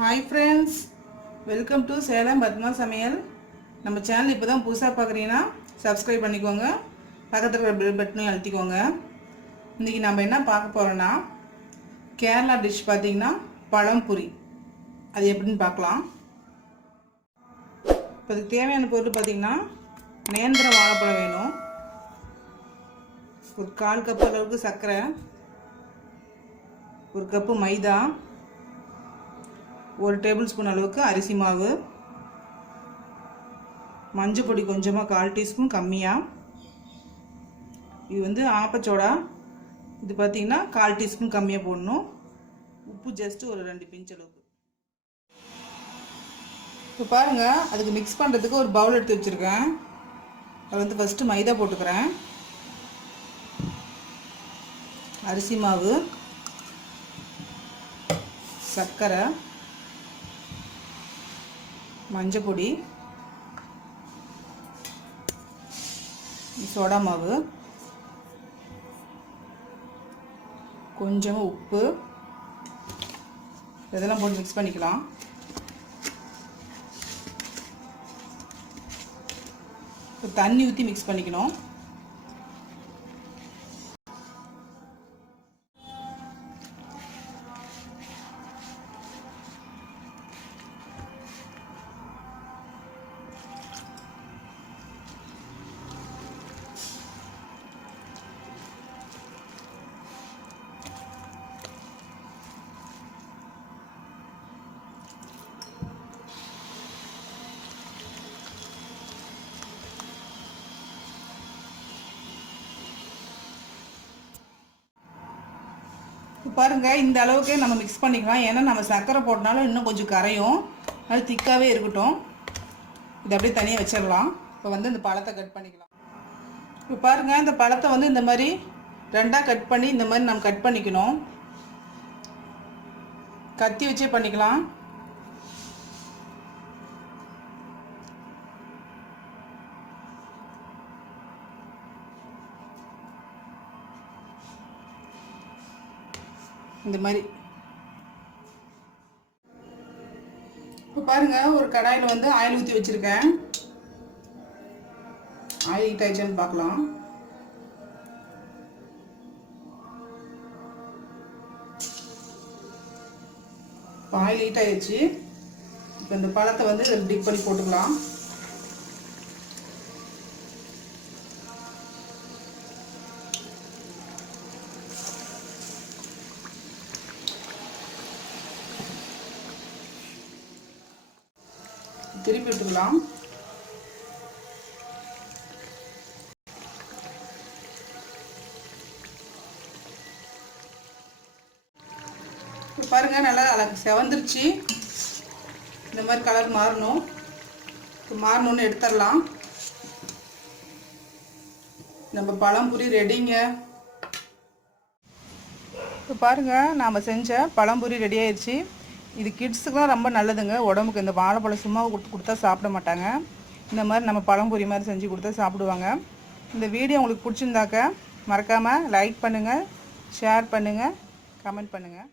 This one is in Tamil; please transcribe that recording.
Hi friends, welcome to Salem Padma Samayal. நம்ம சேனல் இப்போதான் புதுசாக பார்க்குறீங்கன்னா சப்ஸ்கிரைப் பண்ணிக்கோங்க, பக்கத்தில் இருக்கிற பெல் பட்டனையும் அழுத்திக்கோங்க. இன்றைக்கி நம்ம என்ன பார்க்க போகிறோன்னா கேரளா டிஷ் பார்த்திங்கன்னா பழம்புரி. அது எப்படின்னு பார்க்கலாம். இப்போ அதுக்கு தேவையான பொருள் பார்த்திங்கன்னா நேந்திரம் வாழைப்பழம் வேணும், ஒரு 1/4 கப் அளவுக்கு சர்க்கரை, 1 கப்பு மைதா, 1 டேபிள் ஸ்பூன் அளவுக்கு அரிசி மாவு, மஞ்சள் பொடி கொஞ்சமாக 1/4 டீஸ்பூன் கம்மியாக, இது வந்து ஆப்பச்சோடா, இது பார்த்திங்கன்னா 1/4 டீஸ்பூன் கம்மியாக போடணும், உப்பு ஜஸ்ட்டு ஒரு 2 பிஞ்ச் அளவுக்கு. இப்போ பாருங்கள், அதுக்கு மிக்ஸ் பண்ணுறதுக்கு ஒரு பவுல் எடுத்து வச்சுருக்கேன். அது வந்து ஃபஸ்ட்டு மைதா போட்டுக்கிறேன், அரிசி மாவு, சர்க்கரை, மஞ்சள் பொடி, சோடா மாவு, கொஞ்சமாக உப்பு, இதெல்லாம் போட்டு மிக்ஸ் பண்ணிக்கலாம். இப்போ தண்ணி ஊற்றி மிக்ஸ் பண்ணிக்கணும். பாருங்கள், இந்த அளவுக்கு நம்ம மிக்ஸ் பண்ணிக்கலாம். ஏன்னா நம்ம சர்க்கரை போட்டனாலும் இன்னும் கொஞ்சம் கரையும், அது திக்காகவே இருக்கட்டும். இது அப்படியே தனியாக வச்சிடலாம். இப்போ வந்து இந்த பழத்தை கட் பண்ணிக்கலாம். இப்போ பாருங்கள், இந்த பழத்தை வந்து இந்த மாதிரி 2ஆக கட் பண்ணி இந்த மாதிரி நம்ம கட் பண்ணிக்கணும். கத்தி வச்சே பண்ணிக்கலாம். இந்த மாதிரி இப்போ பாருங்கள், ஒரு கடாயில் வந்து ஆயில் ஊற்றி வச்சுருக்கேன். ஆயில் ஹீட் ஆயிடுச்சுன்னு பார்க்கலாம். இப்போ ஆயில் ஹீட் ஆயிடுச்சு. இப்போ இந்த பழத்தை வந்து இதில் டிப் பண்ணி போட்டுக்கலாம். திருப்பி விட்டுக்கலாம். பாருங்க, நல்லா செவந்துருச்சு. இந்த மாதிரி கலர் மாறணும். மாறணும்னு எடுத்துடலாம். நம்ம பழம்புரி ரெடிங்க. இப்போ பாருங்க, நாம் செஞ்ச பழம்புரி ரெடி ஆயிடுச்சு. இது கிட்ஸுக்குலாம் ரொம்ப நல்லதுங்க உடம்புக்கு. இந்த வாழைப்பழம் சும்மா கொடுத்தா சாப்பிட மாட்டாங்க. இந்த மாதிரி நம்ம பழம்புரி மாதிரி செஞ்சு கொடுத்தா சாப்பிடுவாங்க. இந்த வீடியோ உங்களுக்கு பிடிச்சிருந்தாக்க மறக்காமல் லைக் பண்ணுங்கள், ஷேர் பண்ணுங்கள், கமெண்ட் பண்ணுங்கள்.